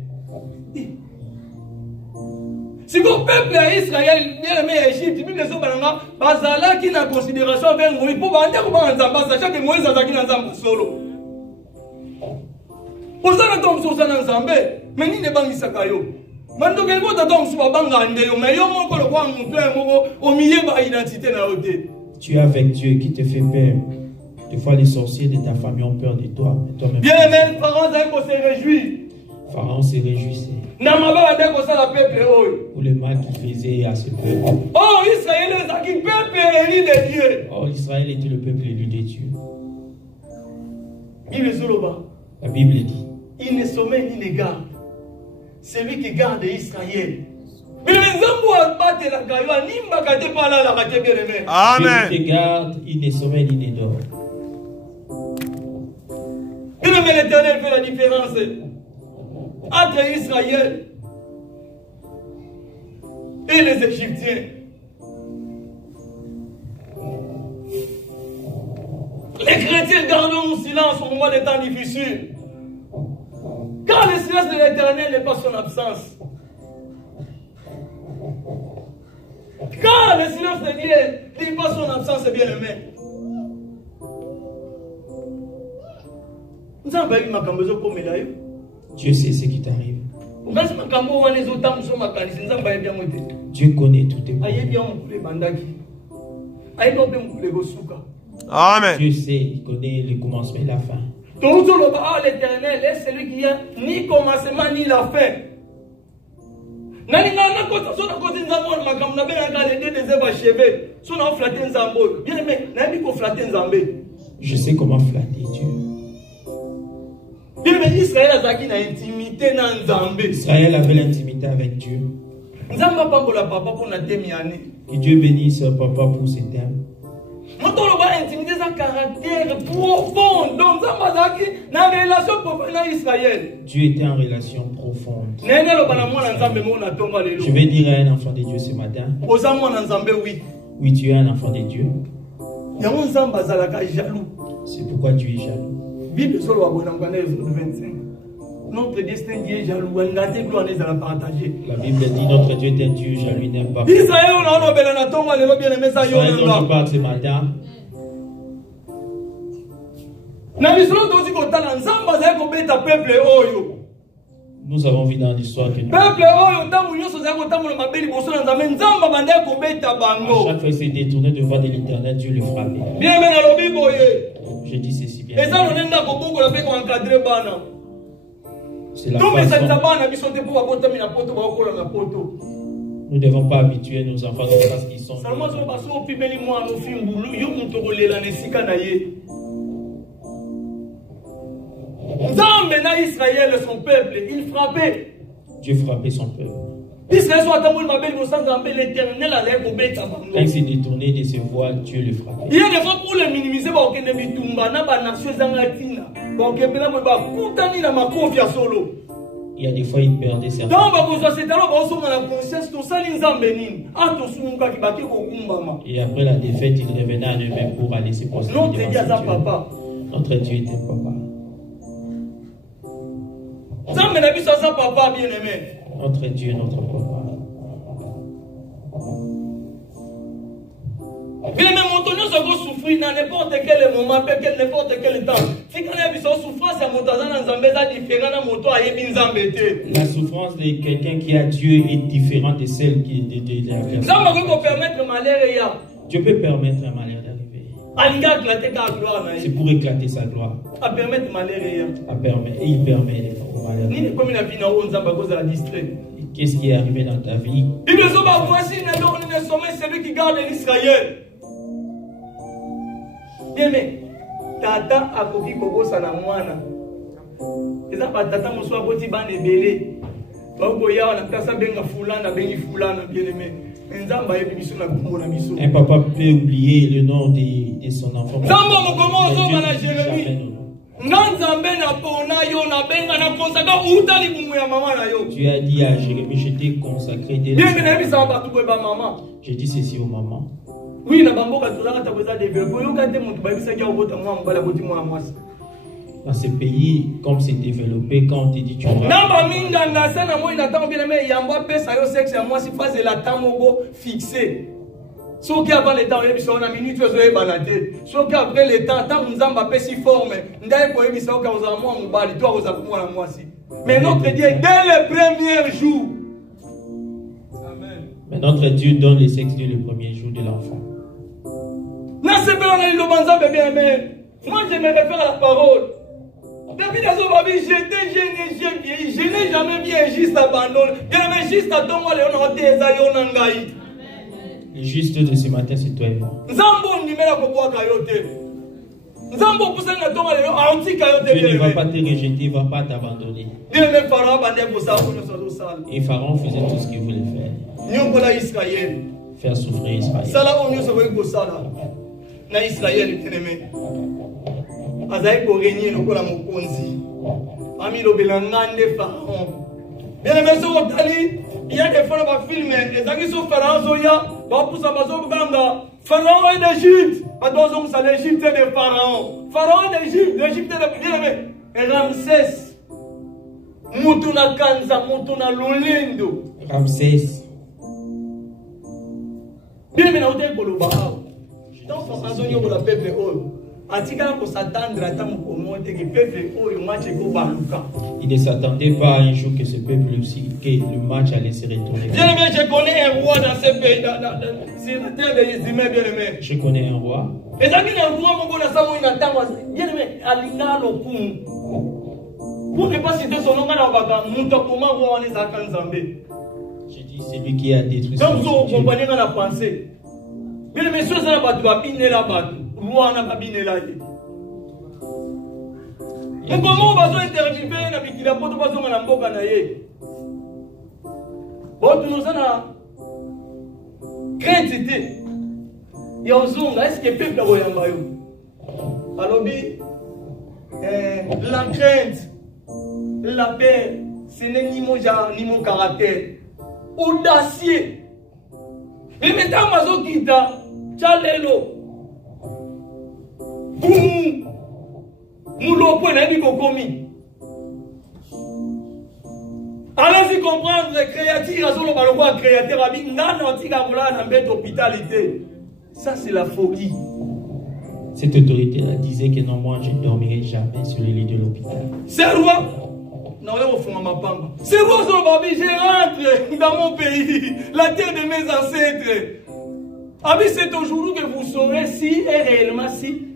Si vous peuple à Israël, bien aimé Égypte, Bible so balanga bazala qui na considération avec Moïse pour bande ko ba nzamba sachant que Moïse azaki na nzamba solo. Ozana tom so sana nzambe, mais ni ne bangisa kayo. Mando ke mo tatom so banga nde yo, mais yo moko lo kwa mutu moko au milieu ba identité na yote. Tu es avec Dieu qui te fait peur. Des fois les sorciers de ta famille ont peur de toi, mais toi-même. Bien aimé, Pharaon se réjouit. Pharaon se réjouissait pour le mal qu'il faisait à ce peuple. Oh, Israël est le peuple élu de Dieu. Oh, Israël était le peuple élu de Dieu. La Bible dit il ne sommeille ni ne garde. Celui qui garde Israël. Amen. Celui qui garde, il ne sommeille ni ne dort. L'Éternel fait la différence entre Israël et les Égyptiens. Les chrétiens gardent le silence au moment des temps difficiles. Car le silence de l'Éternel n'est pas son absence. Car le silence de Dieu n'est pas son absence, bien aimé. Dieu sait ce qui t'arrive. Dieu connaît tous tes problèmes. Amen. Dieu sait, il connaît le commencement et la fin. L'Éternel est celui qui a ni commencement ni la fin. Je sais comment flatter Dieu. Israël avait l'intimité avec Dieu. Que Dieu bénisse papa pour ses termes. Dieu était en relation profonde. Je vais dire à un enfant de Dieu ce matin. Oui, tu es un enfant de Dieu. C'est pourquoi tu es jaloux. Notre destin est jaloux. La Bible dit notre Dieu est un Dieu jaloux, il n'aime pas. Israël dont je parle ce matin. Nous avons vu dans l'histoire que nous. À chaque fois qu'il s'est détourné de voie de l'Éternel, Dieu le frappait. Je dis ceci bien. C'est la façon. Nous ne devons pas habituer nos enfants parce qu'ils sont. Israël, son peuple, il frappait. Dieu frappait son peuple. Quand il s'est détourné de ses voies, Dieu le frappait. Il y a des fois pour le minimiser, il y a des fois il perdait certains. Et après la défaite, il revenait à eux-mêmes pour aller se prosterner devant Dieu. Notre Dieu était papa. Notre Dieu est notre papa. Bien même on doit souffrir dans n'importe quel moment, n'importe quel temps. Si quand il y a souffrance, la souffrance de quelqu'un qui a Dieu est différente de celle qui est de la personne. Dieu peut permettre un malheur d'arriver. C'est pour éclater sa gloire. À permettre malheur. Et il permet le malheur. Qu'est-ce qui est arrivé dans ta vie? Voici celui qui garde l'Israël. Bien, mais tata a coquille pour ça na moana. Et ça, tata m'a soit petit ban et belé. Baouboya, on a placé benga fulana, bengi fulana, bien aimé. Un papa peut oublier le nom de son enfant. Tu as dit à Jérémie, je t'ai consacré dès le J'ai dit ceci aux mamans. Oui, dans ce pays, comme c'est développé, quand on te dit tu vas... Sauf qu'avant le temps, on a minute, sauf qu'après le temps, tant que nous avons si forme, mais notre Dieu, dès le premier jour, mais notre Dieu donne le sexe dès le premier jour de l'enfant. Moi, je me réfère à la parole. Depuis j'étais jeune, je n'ai jamais vu un juste abandonné. Juste à ton le juste de ce matin, c'est toi et moi. Dieu ne va pas te rejeter, il ne va pas t'abandonner. Et Pharaon faisait tout ce qu'il voulait faire. Faire souffrir Israël. Il y a des fois dans le film, les amis sont Pharaon, Pharaon est d'Égypte. Attention, c'est l'Égypte de Pharaon. Pharaon est d'Égypte, l'Égypte de et Ramsès. Mutuna Kanza, Mutuna Lulindo. Ramsès. Bien, mais on est pour le Baha. Donc, on a besoin de la peuple. Il ne s'attendait pas un jour que ce peuple aussi, que le match allait se retourner. Bien aimé, je connais un roi dans ce pays, sur la terre des humains, bien aimé. Je connais un roi. Et ça dit un roi, mon bon, bien aimé, Alina Lokum. Pour ne pas citer son nom, on va comment on les a Kanzambé. J'ai dit, c'est lui qui a détruit son Dieu. Donc, vous comprenez la pensée. Bien aimé, ce n'est pas toi, bien là, roi n'a pas bien là. Mais comment on va interviewer na bikila poto bazonga na mboka na ye? Bon, nous avons crainte. Et on zonga, est-ce que le peuple a voyamba yo? Alors, la crainte, la peur, ce n'est ni mon genre, ni mon caractère. Audacieux. Mais maintenant, mazo kita, chalelo. Boum. Allez-y comprendre, ça c'est la folie. Cette autorité-là disait que non, moi je ne dormirai jamais sur le lit de l'hôpital. C'est roi. Non, c'est roi, je rentre dans mon pays, la terre de mes ancêtres. Abi, c'est aujourd'hui que vous saurez si et réellement si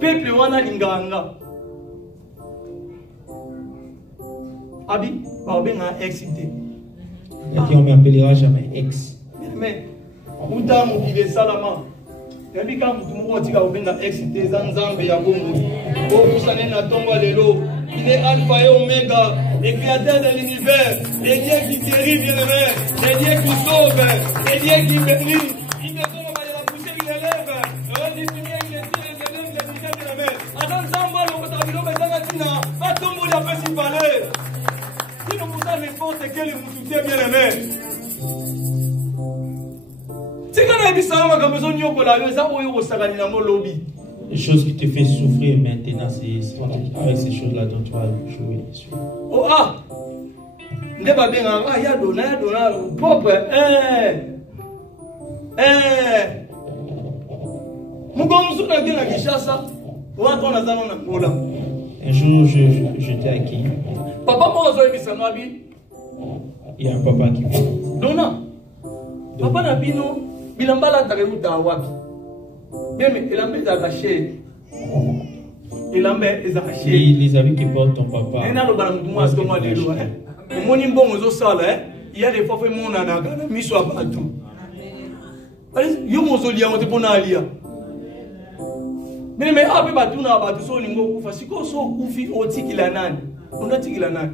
peuple wana linganga. Abi, on a excité. Il a dit on ne m'appellera jamais ex. Mais, où t'as mon pied salama? Et puis quand vous dites qu'on a excité, Zanzambe ya Bongo. Vous savez, il est alpha et oméga, le créateur de l'univers, le Dieu qui guérit, bien aimé, le Dieu qui sauve, le Dieu qui bénit. Il ne peut pas la pousser, il élève. Il est bien aimé. Attends, Zamba, le Kotabilo, mais ça va dire, pas tout le monde a fait s'y parler. Si nous vous avez n'importe quel soutien, bien aimé. C'est quand on a dit ça, on a besoin de nous pour la raison où on s'est gagné dans mon lobby. Les choses qui te font souffrir maintenant, c'est avec ces choses-là dont tu vas jouer. Oh ah! Ne pas bien, ah, il y a donné, propre. Un jour, j'étais acquis. Papa, il y a un papa qui vient. Dona. Papa n'a pas bilambala taremuta wapi. Bien, mais il a mis à cacher. Il a mis à cacher. Les amis qui portent ton papa. Il y a des fois que mon anaga mis sur bateau. Yo mozolia on te bonalia. Mais après bateau na bateau so lingo kufa siko so kufi otikila nani. On a tikila nani.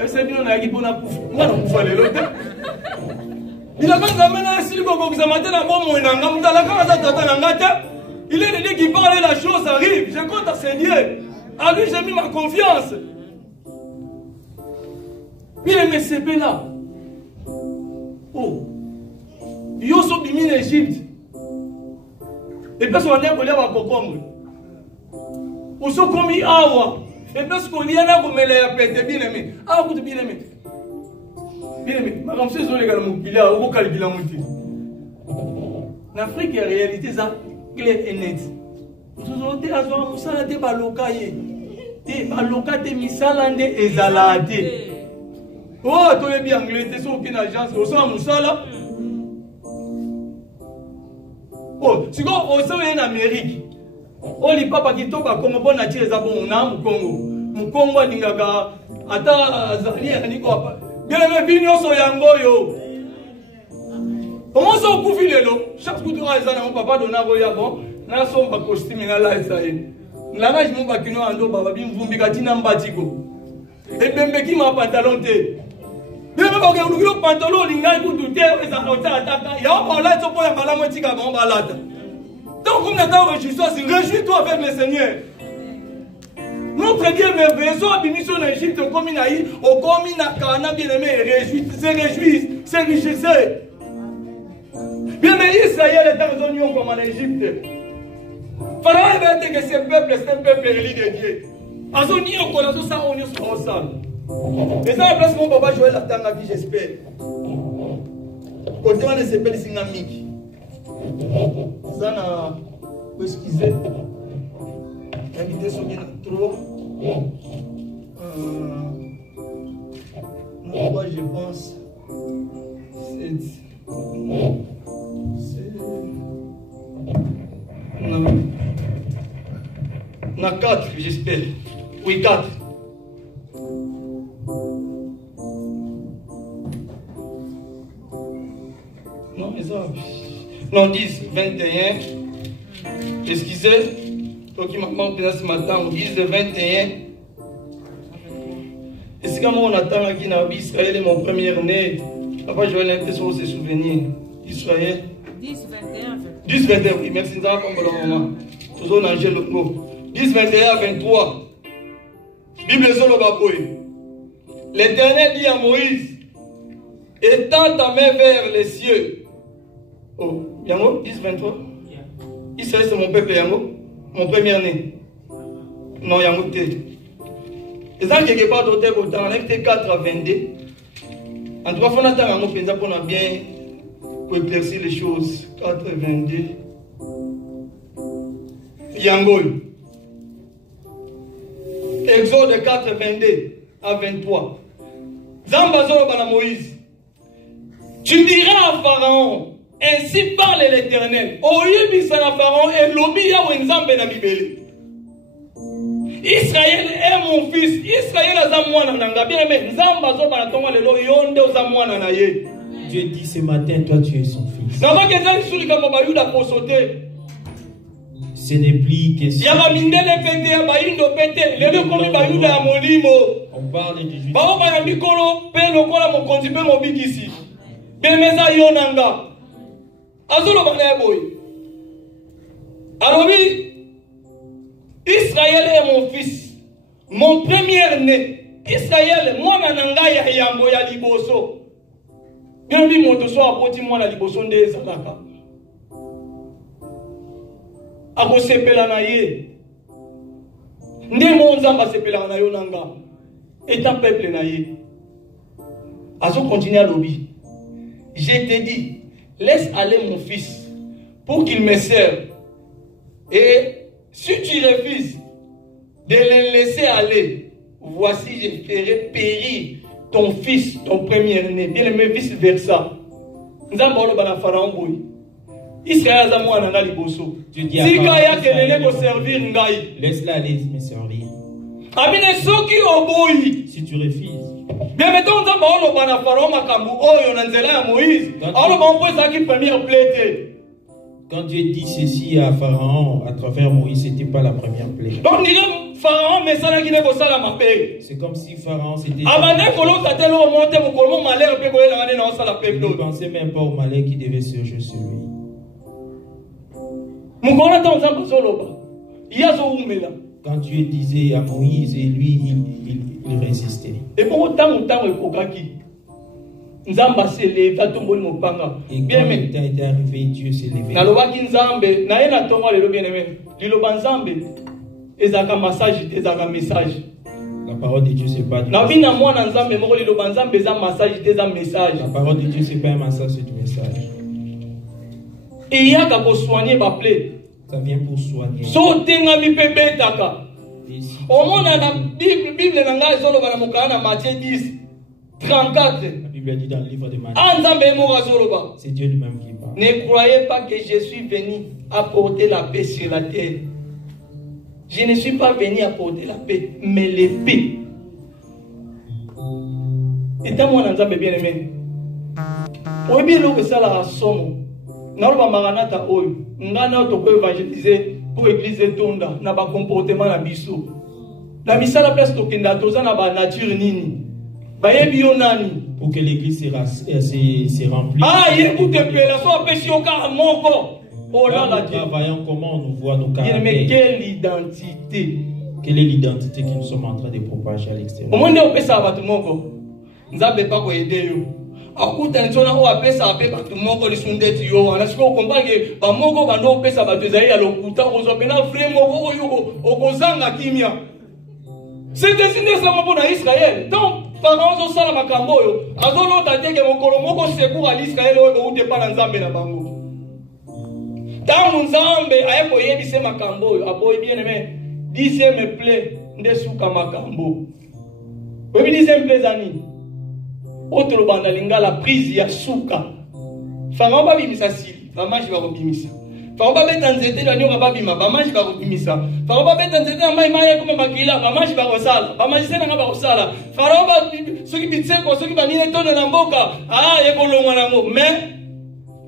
Est-ce bien on a qui bona kufa. Ngana kufa lelo te. Il a quand même un silico que ça matin na bon mo nanga mutala ka za tata nanga te. Il est dit qu'il parle la chose arrive. Je compte à Seigneur. À lui, j'ai mis ma confiance. Bien aimé, c'est là. Oh. Yo so bimi en Égypte. Et puis on a collé à concombre. Ou so komi awa. Et puis qu'on y a là comme elle a pété bien aimé. Ah, vous bien aimé. Bien aimé. Ma comme c'est zo les gars mon pila, au calcula mon petit. En Afrique, la réalité ça clair et net. Nous avons été à ce musala de baloka ye. Te baloka te misala nde ezala te. Oh, tu es bien anglais, tu es aucune agence, au sein musala. Oh, si on est en Amérique, on lit pas qui tombe comme bon nature les abons na Congo. Mukongo ningaga ata zali aniko apa. Bien le binyo so yango yo. Comment ça au coufi lelo? Chaque coup de raison mon papa donna boya bon, na so ba costume na la isaïe. La rage mon bakino ando baba bim vumbi katina mbatiko. Et bembe ki ma pantalon te. Bien même quand on le pantalon linga ku douter et ça attaque. Ya on là to poya bala mo tika bon balade. Donc comme n'attend réjouis-toi avec le Seigneur. Notre Dieu merveilleux a béni son Égypte au Kominaï, au Komina Kana bien aimé, réjouissez, réjouissez. Bien aimé, Israël est dans une union comme en Égypte. Pharaon va dire que ce peuple, c'est un peuple élu de Dieu. En zone union, on a tout ça, on est ensemble. Et ça, la place mon papa Joël attend la vie, j'espère. Côté on s'appelle Singamiki. Ça n'a pas excusé. Invité sur trop. Moi, je pense. C'est. On a 4, j'espère. Oui, 4. Non, mais ça. Non, 10, 21. Excusez. Toi qui m'as ce matin, on dit 21. Et c'est comme on attend à Guinée, Israël est mon premier-né. Papa Joël a été sur ses souvenirs. Israël. 10, 21. 10, 21, oui, merci. Nous avons comme le moment. Toujours dans le mot. 10, 21, 23. Bible sur le Baboui. L'Éternel dit à Moïse, étends ta main vers les cieux. Oh, Yango, 10, 23. Israël, c'est mon peuple, Yango. Mon premier-né. Non, Yango, t'es. Et ça, quelque part, d'autres, autant, on a 4 à 22. En tout cas, il faut attendre qu'on a bien pour éclaircir les choses. 4 à 22. Yango. Exode 4, 22 à 23. Zambazolo bana Moïse. Tu diras à Pharaon, ainsi parle l'Éternel. Oyebi sana Pharaon et lobi ya wenzambe na bibele. Israël est mon fils. Israël a zamwana nanga. Bien aimé, Zambazo bana tonga lelo yonde o zamwana na ye. Dieu dit ce matin, toi tu es son fils. Nanga kezali suli kama bayuda posote. Ce n'est plus question. On parle de justice. Israël est mon fils, mon premier-né. Israël, moi, nananga ya yambo ya liboso. Bien mi moto so apoti moi na liboso nde ezalaka. Ako sepela na ye. Nde mo nzamba sepela na yo nanga. Et ta peuple na ye. Azo continuer à lobby. Je te dis, laisse aller mon fils pour qu'il me serve. Et si tu refuses de le laisser aller, voici je ferai périr ton fils, ton premier-né. Bien aimé, vice versa. Nzamba olo bana Pharaon boy. Israël a moi nanga liboso. Tu dis si Gaïa kelele ko servir ngai. Laisse-la aller me servir. Amine soki oboyi. Si tu refuses. Bien mettons nzamba olo bana Pharaon makambu oyo na nzela ya Moïse. Olo ba mpo ça qui première plaie. Quand Dieu dit ceci à Pharaon à travers Moïse, c'était pas la première plaie. Donc Pharaon mais ça qui ne ko sala mabe. C'est comme si Pharaon c'était. Abane kolo tatelo monte mo kolo malheur pe ko ela ngane na sala peuple. Ne pensez même pas au malheur qui devait surgir sur lui. Mukona ta nzamba zoloba. Yazo umela. Quand Dieu disait à Moïse, et lui, il résistait. Et pour autant, et kokaki. Nzamba s'est levé, à tomber mon panga. Et quand le temps était arrivé, Dieu s'est levé. Na lobaki nzambe, na ye na tongo le bien aimé. Liloba nzambe, ezaka massage, ezaka message. La parole de Dieu, c'est pas du Na bina mwana nzambe moko liloba nzambe eza massage, eza message. La parole de Dieu, c'est pas un massage, c'est du message. Et il y a qu'à soigner ma plaie. Ça vient pour soigner. Sauter mi bébé taka. Au monde la Bible nanga ezolo bana mukana Matthieu 10 34. La Bible dit dans le livre de Matthieu. C'est Dieu lui-même qui parle. Ne croyez pas que je suis venu apporter la paix sur la terre. Je ne suis pas venu apporter la paix, mais l'épée. Et tant moi nzambe bien aimé. Oye bien lo que ça la somme. Naloba maranata oyo. Ngana to ko évangéliser pour église tonda na ba comportement na biso. La misala place to kenda toza na ba nature nini. Ba yebi yo nani pour que l'église se remplisse. Ah, écoute un peu la so péché au car mon corps. Oh là là, travaillons comment on nous voit nos caractères. Mais quelle identité? Quelle est l'identité que nous sommes en train de propager à l'extérieur? Au monde on peut ça battre mon corps. Nzambe pas ko aider yo. Akuta ntona o apesa ape battu moko lisundeti yo wana siko kombange ba moko bando opesa battu ezali ya lokuta ozopena frère moko oyo okozanga kimia. C'est désigné ça pour Israël. Donc Pharaon zo sala makambo yo azolo tateke mokolo moko secours à l'Israël oyo ute pa na Nzambe na bango. Tant Nzambe ayeko yebise makambo yo aboyi bien aimé dixième me plaît ndesuka makambo. Oui dixième plaît zani. Autre banda linga la prise ya suka. Pharaon ba bimisa sili, bamaji ba bimisa. Pharaon ba beta nzete la nyoka ba bima, bamaji ba bimisa. Pharaon ba beta nzete na mai mai comme makila, bamaji ba kosala. Bamaji sena nga ba kosala. Pharaon ba soki bitseko, soki ba nile tono na mboka, ah ekolongwa nango. Mais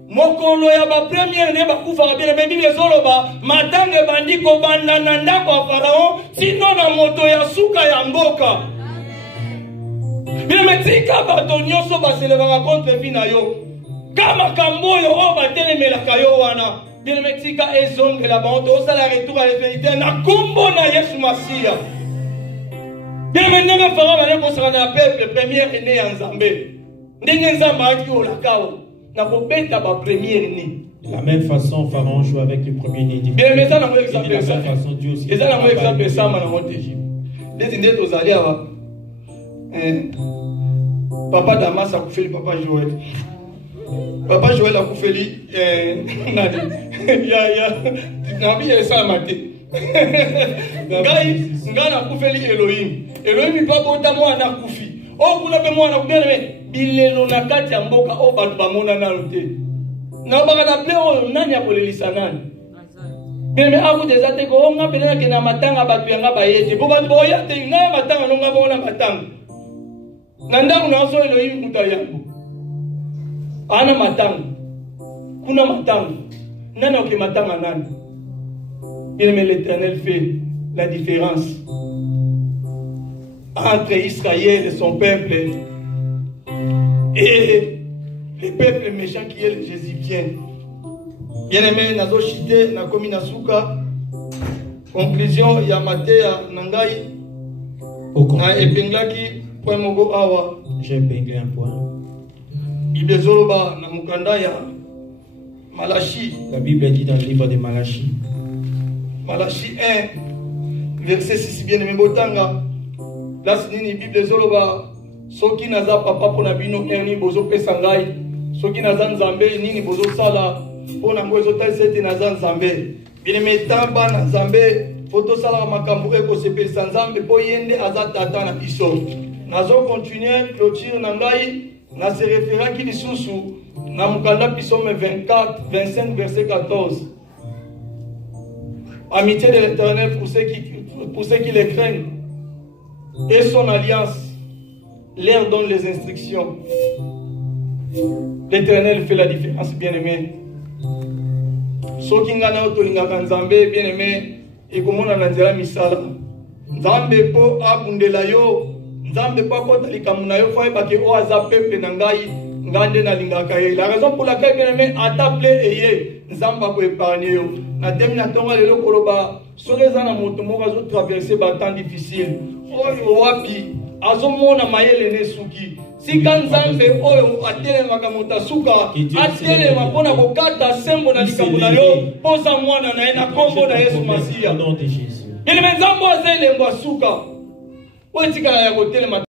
mokolo ya ba première ne ba kufa bien mais Bible zoloba, matange bandiko banda na ndako ya Pharaon, sino na moto ya suka ya mboka. Bien metika batonyo so baseleva contre vina yo. Kama kamboyo o batelemela kayo wana. Bien metika ezonge la bande o sala retour à l'éternité na kombo na Yesu Masia. Bien maintenant Pharaon va aller construire na peuple première année en Nzambe. Ndenge Nzamba aki o la kao na kobeta ba première année. De la même façon, Pharaon joue avec le premier-né. Bien mais ça na mo exemple ça. Et ça na mo exemple ça na monte Égypte. Les indés tozali ava. Papa Damas a coupé papa Joël. Papa Joël a coupé Nadi. Nabi est ça maté. Ngai na coupé Elohim. Elohim pas bota moi na kufi. Oh kuna be moi na kubele bilelo na kati ya mboka o batu bamona na lote. Na baka na ple o nani akolelisa nani. Bien mais abu déjà te ko nga bela ke na matanga batu yanga bayete. Bo batu boya te nga matanga no nga bona matanga. Nanda unazo Elohim mutayangu. Ana matanga. Kuna matanga. Nana oke matanga nani. Bien mais l'Éternel fait la différence entre Israël et son peuple et le peuple méchant qui est les Égyptiens. Bien aimé, nazo shite na komi nasuka. Conclusion ya Matéa nangai na epenglaki point mogo awa. J'ai épinglé un point. Bible zoloba na mukanda ya Malachi. La Bible dit dans le livre de Malachi. Malachi 1 verset 6 bien aimé botanga. Place nini Bible zoloba soki naza papa pona bino eni bozo pesa ngai. Soki naza nzambe nini bozo sala pona ngozo tasete naza nzambe. Bien aimé tamba na nzambe foto sala makambo eko sepelisa nzambe po yende aza tata na biso. Nazo continuer clôture nangai na se référer qui lisusu na mukanda Psaume 24 25 verset 14. Amitié de l'Éternel pour ceux qui les craignent et son alliance leur donne les instructions. L'Éternel fait la différence, bien-aimé. Soki ngana otolinga nzambe bien-aimé et comment on a nzela misala. Nzambe po abundela yo. Nzambe pa kota likamuna yo fa ba ke o aza peuple na ngai ngande na lingaka ye. La raison pour laquelle bien aimé ataple eye nzamba ko épargner yo. Na temi na tonga lelo koloba soki eza na moto moko azotraverse batemps difficile oyo wapi azomona mayele ne suki sika nzambe oyo atelemaka moto asuka atelema mpona kokata sembo na likambo na yo poza mwana na ye na kombo na Yesu Masiya. Eleme nzambe aza elembo asuka oyo etikala ya kotelema